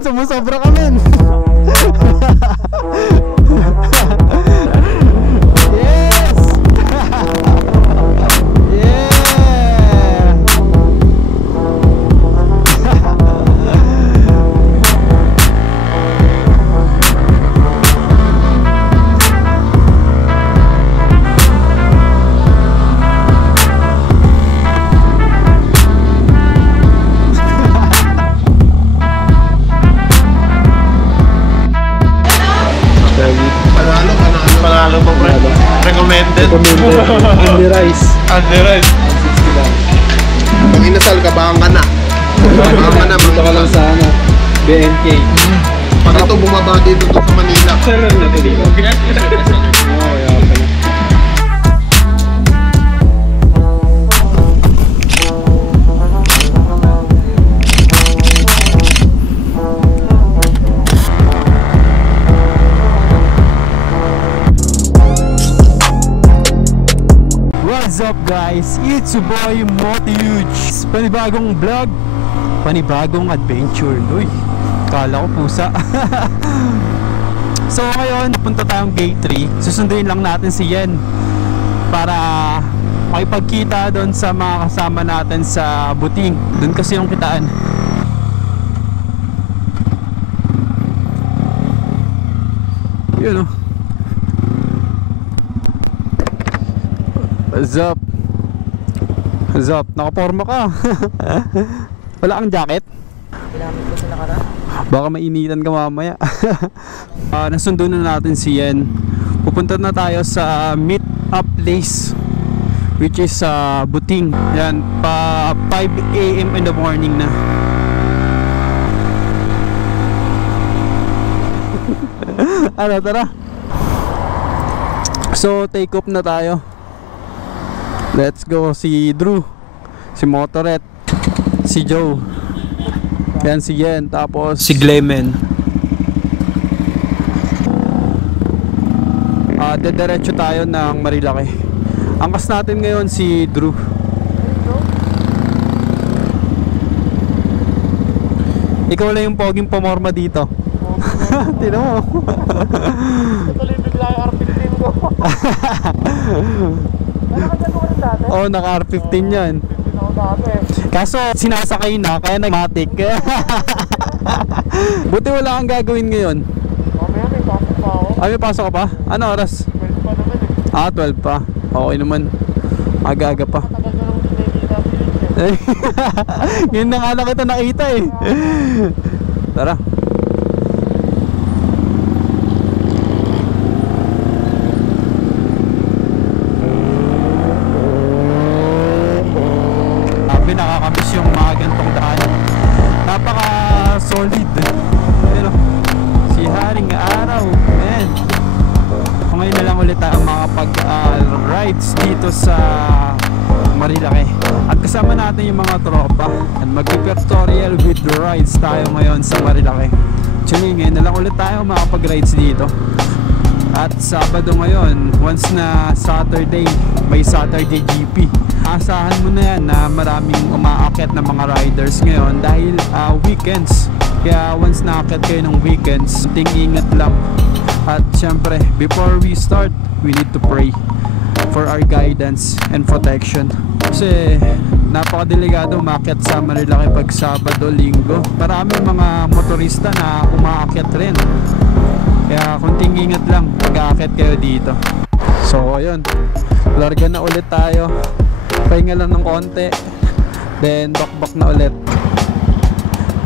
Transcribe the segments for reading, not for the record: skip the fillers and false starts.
sumusobra ka men. Yes. Yeah. Panalo pa pre. Recommended. Only rice. Only rice. 60 lang. Pag inasal ka, baka ka na. Baka ka na. Dito ka lang sa ano, BNK. Pag ito bumaba dito sa Manila. Saan na ito dito? Oo, kaya pala. What's up guys? It's your boy Motihuge. Panibagong vlog, panibagong adventure. Uy, kala ko pusa. So ngayon, punta tayong gate 3. Susunduin lang natin si Yen para makipagkita doon sa mga kasama natin sa Buting. Doon kasi yung kitaan. Yun o. What's up? What's up? Nakaporma ka. Wala kang jacket? Ginamit ko sa nakaraan. Baka mainitan ka mamaya. Nasundo na natin si Yen. Pupunta na tayo sa meet up place, which is Buting. Yan, pa 5 AM in the morning na. Ano, tara. So take off na tayo. Let's go. Si Drew, si Motoret, si Joe, yan si Yen, tapos si Glemen. Dediretso tayo ng Marilaki. Angkas natin ngayon si Drew. Ikaw lang yung poging pamorma dito. Tino mo. Tuloy bigla yung R15 ko. Oh, naka R15 yan. Kaso sinasakay na, kaya nagmatic. Buti wala kang gagawin ngayon. Mamaya may pasok pa ako. Ay, may pasok ka pa? Ano oras? 12 pa naman eh. Ah, 12 pa. Okay naman. Aga-aga pa. Matagal na lang hindi nakikita si Yun na nga lang kita nakita eh. Tara. Nakakamiss yung mga gantong daan. Napaka solid. Pero si Haring Araw, man. Ngayon na lang ulit tayo makapag rides dito sa Marilaki. At kasama natin yung mga tropa. At mag-tutorial with the rides tayo ngayon sa Marilaki. Actually ngayon na lang ulit tayo makapag rides dito. At Sabado ngayon, once na Saturday, may Saturday GP. Asahan mo na yan na maraming umaakyat na mga riders ngayon dahil weekends. Kaya once nakaakyat kayo ng weekends, ingat lang. At syempre, before we start, we need to pray for our guidance and protection. Kasi napakadelikado umaakyat sa Marilaki pag Sabado, Linggo. Marami mga motorista na umaakyat rin. Kaya kunting ingat lang pag aakyat kayo dito. So ayun, larga na ulit tayo. Pahinga lang ng konti, then bakbak na ulit.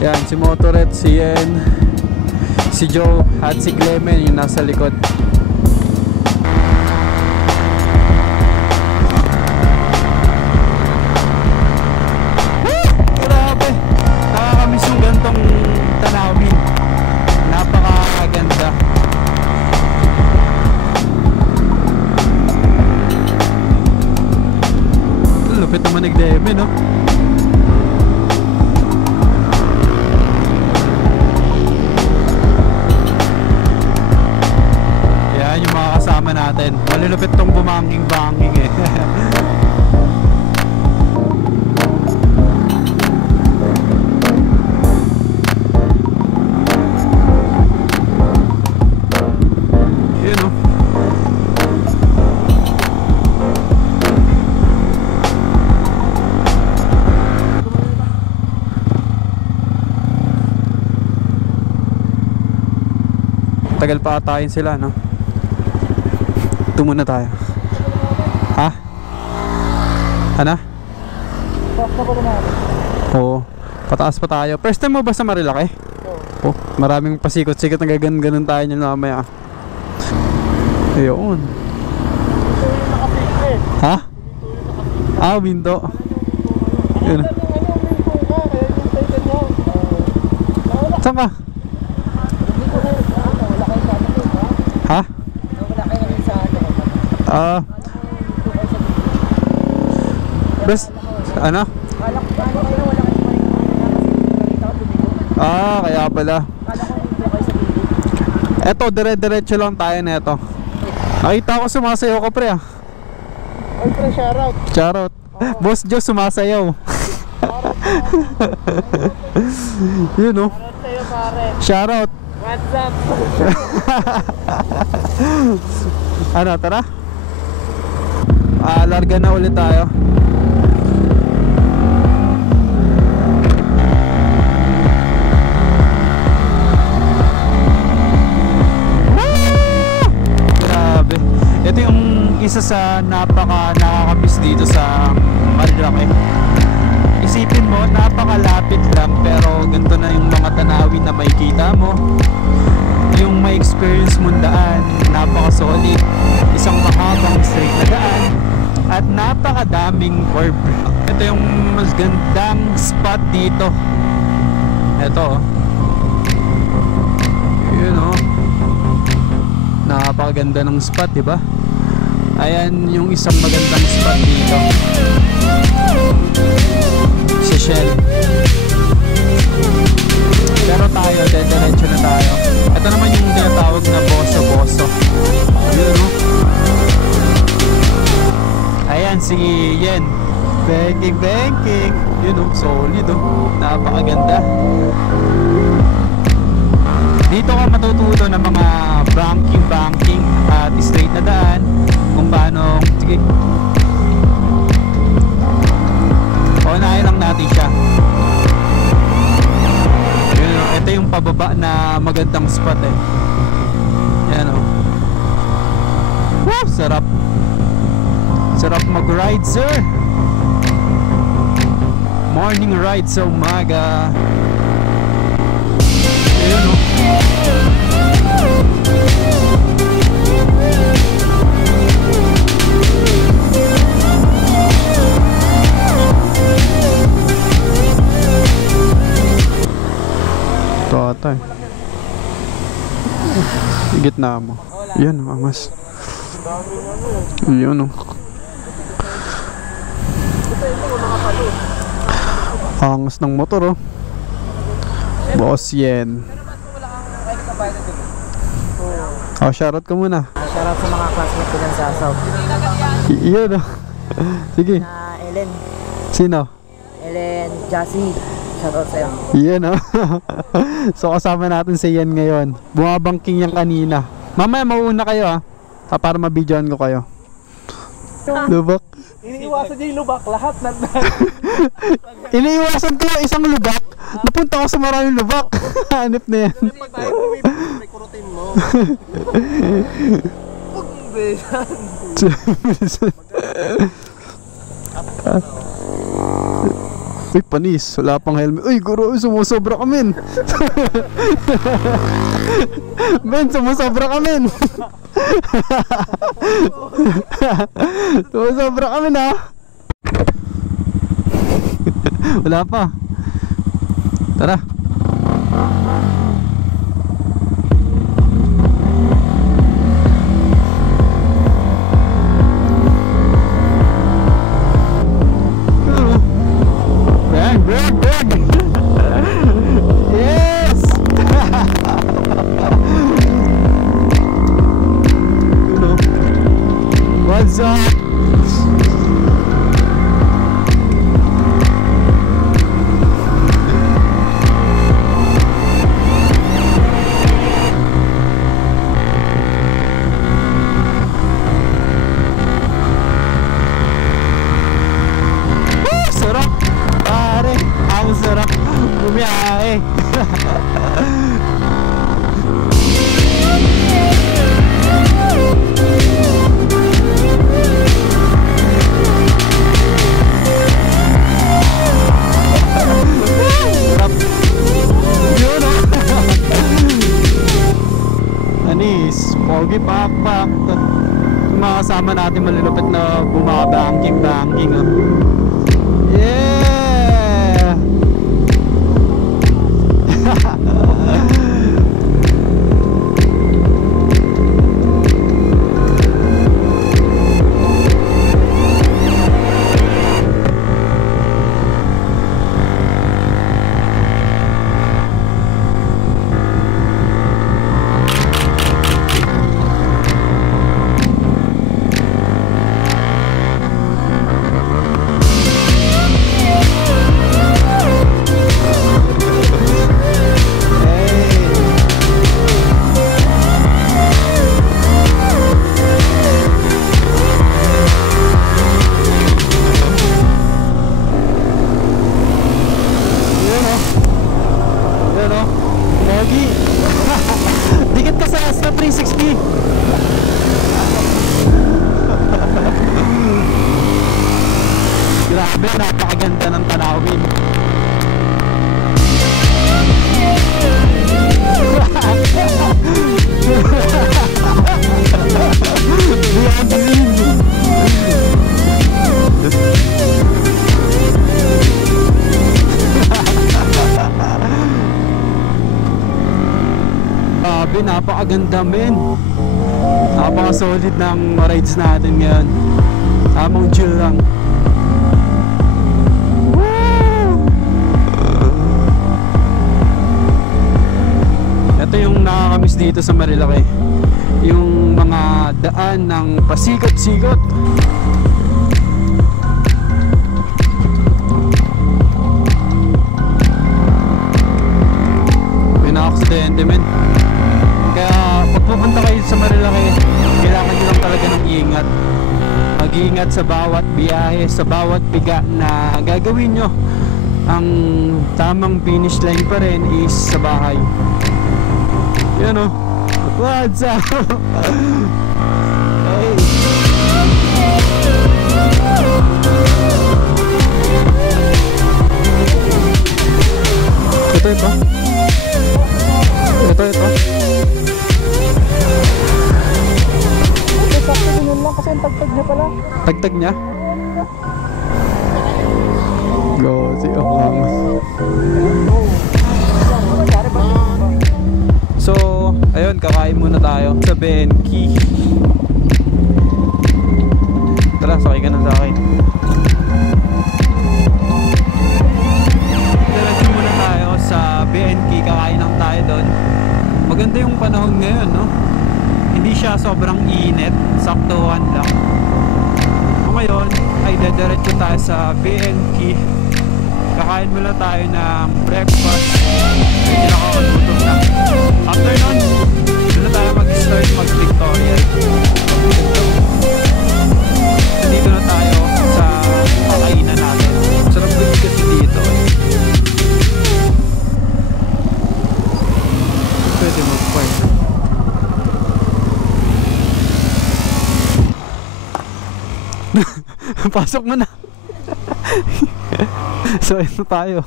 Yan, si Motoret, si Yen, si Joe at si Clemen yung nasa likod. Grabe, nakakamiss yung gantong tanawin. Napakaganda. Lupit naman nag-deme, no? Yan yung mga kasama natin. Malulupit tong bumanging-banging eh. Tagal pa atayin sila, no? Ito muna tayo. Ha? Ano? Oo. Pataas pa tayo. First time mo ba sa Marilaki? Oo. Oh, maraming pasikot-sikot na gagan-ganon tayo nyo mamaya. Ayun. Ha? Ah, window. Yun. Saan ka? Ha? Best, ano? Kaya pala. Eto, dire-diretso lang tayo na ito. Nakita ko sumasayaw ko, pre, ah. Ay, pre, shoutout. Shoutout. Boss Joe sumasayaw. Yun, oh. Shoutout. What's up? Ano, tara? Larga na ulit tayo. Grabe. Ito yung isa sa nakakamiss dito sa Marilaki. Isipin mo, napakalapit lang pero ganito na yung mga tanawin na makikita mo. Yung may experience mong daan, napaka-solid. Isang mahabang straight na daan at napakadaming curve. Ito yung mas gandang spot dito. Ito, oh. Yun, oh. Napakaganda ng spot, diba? Ayan yung isang magandang spot dito sa Shell. Pero tayo, diretso na tayo. Ito naman yung tinatawag na boso-boso. Yun, no? Ayan, si Yen. Banking. Yun, no? Solid, no? Napakaganda. Dito ka matututo ng mga banking at straight na daan. Kung paano, sige. Unahin lang natin siya. Ito yung pababa na magandang spot, eh. Yan, oh. Woo! Sarap. Sarap mag-ride, sir. Morning ride sa umaga. Ayun, oh. Tatay. Gitna mo. Yan, angas. Yun, oh. Angas ng motor, oh. Boss Yen. Oh, shoutout ka muna. Shoutout sa mga classmates ko dyan sa South. Yun, oh. Sige. Ellen. Sino? Ellen, Jassy. Shoutout sa'yo. Yan, oh. So kasama natin si Yan ngayon. Bumabangking yan kanina. Mamaya mauuna kayo, ah. Para mabidyoan ko kayo. Lubak. Iniiwasan niya yung lubak. Lahat na. Iniiwasan ko isang lubak. Napunta ako sa maraming lubak. Hanip na yan. Pag tayo may kurutin mo. Pag Uy, panis. Wala pang helmet. Uy, guro, sumusobra ka, men. Men, sumusobra ka, men. Sumusobra ka, men, ha. Wala pa. Tara. Bang. Yes. What's up? Sarap. Pare, ang sarap bumiyahe. Sige, pak. Yung mga kasama natin malulupit na bumaka-banking, oh. Yeah! Dikit ka sa 360. Grabe, napakaganda ng tanawin. Grabe, napakaganda men. Napaka-solid ng rides natin ngayon. Tamang chill lang. Ito yung nakakamiss dito sa Marilaki. Yung mga daan ng pasikot-sikot. May na-aksidente men. Kaya pag pupunta kayo sa Marilaki, kailangan nyo lang talaga ng ingat. Mag-iingat sa bawat biyahe, sa bawat biga na gagawin nyo. Ang tamang finish line pa rin is sa bahay. Yan o. What's up? Hey. Ito. Sakto din yun lang kasi ang tagtag niya pala. Tagtag niya? Go, si Okang. So, ayun, kakain muna tayo sa BNK. Tara, sakay ka na sa akin. Diretso muna tayo sa BNK, kakain lang tayo doon. Maganda yung panahon ngayon, no? Hindi siya sobrang init, saktuhan lang. So ngayon ay dediretso tayo sa BNK. Kakain muna tayo ng breakfast. Medyo nakakagutom na. After nun, doon na tayo mag-start mag-pictorial. Dito na tayo sa kakainan natin. Sarap din kasi dito. Pwede mag-park. Pasok mo na. So ito tayo.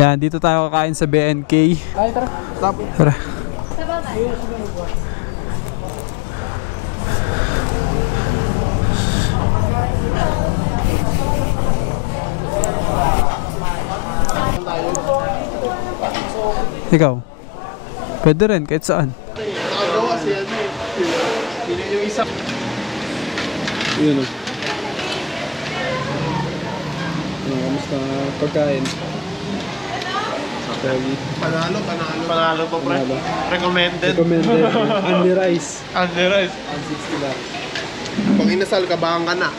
Yan, dito tayo kakain sa BNK. Ay, tara. Tara. Ikaw? Pwede rin, kahit saan. Nakagawa siya ano eh. Yun yung isa. Yun o. Kamusta pagkain? Panalo po pre. Panalo. Recommended. Recommended. Only rice. Under rice. 160 lang. Pag inasal ka, baka ka na.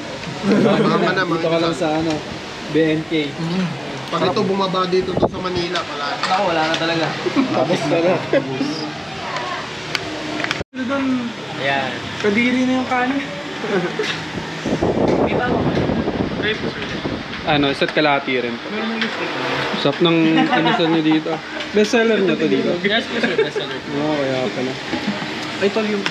Baka ka na, Dito ka lang sa ano, BNK. Pag ito bumaba dito to sa Manila, wala na. Ako, wala na talaga. Tapos na na. Doon, Ayan. kadiri na yung kanin. Di ba ako? Ano, isa't kalahati rin po. Meron yung lipstick. Sarap ng inasal nyo dito. Bestseller nyo to dito. Yes, yes, sir. Best seller. Oo, kaya pala. Ay, tol yung...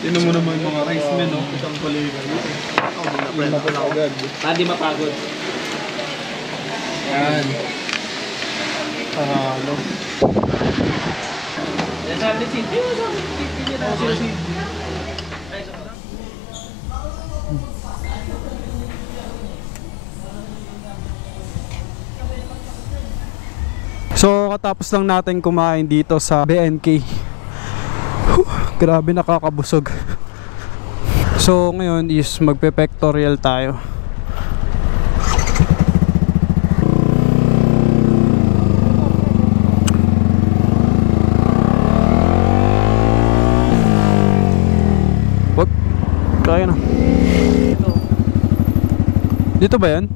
Tinan mo naman mga rice men, no? Isang paligan. Para di mapagod. Yan. Ano? Sabi si Hindi mo sabi hindi na sila si So katapos lang natin kumain dito sa BNK. Grabe, nakakabusog. So ngayon is magpe-pectorial tayo. Wag, kaya na. Dito ba yan?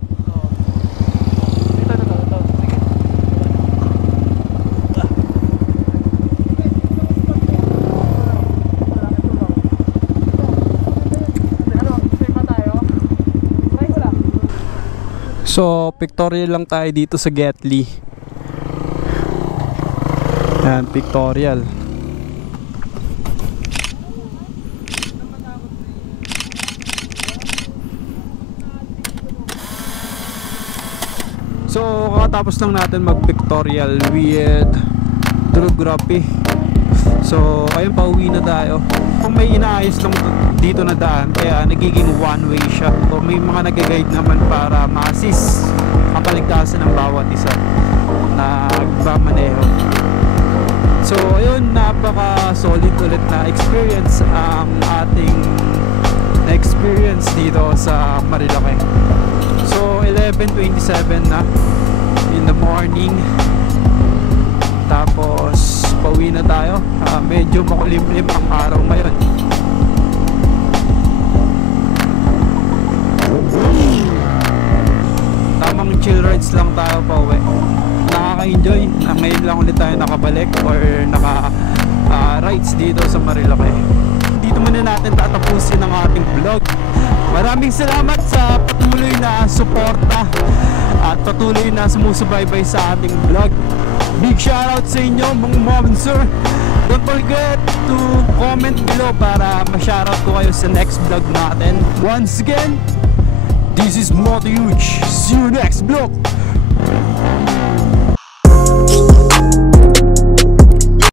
So, pictorial lang tayo dito sa Getly. Ayan, pictorial. So, kakatapos lang natin mag-pictorial with photography. So, ayun, pauwi na tayo. Kung may inaayos lang dito na daan, kaya nagiging one way siya. So, may mga nag-guide naman para ma-assist ang kaligtasan ng bawat isa na nagmamaneho. So, ayun, napaka-solid ulit na experience ang ating na-experience dito sa Marilaki. So, 11:27 na in the morning. Tapos pauwi na tayo. Medyo makulimlim ang araw ngayon. Tamang chill rides lang tayo pauwi. Nakaka-enjoy na ngayon lang ulit tayo nakabalik or naka-rides dito sa Marilaki. Dito muna natin tatapusin ang ating vlog. Maraming salamat sa patuloy na suporta at patuloy na sumusubaybay sa ating vlog. Big shoutout sa inyo mga monster. Don't forget to comment below para ma-shoutout ko kayo sa next vlog natin. Once again, this is Moto Huge. See you next vlog.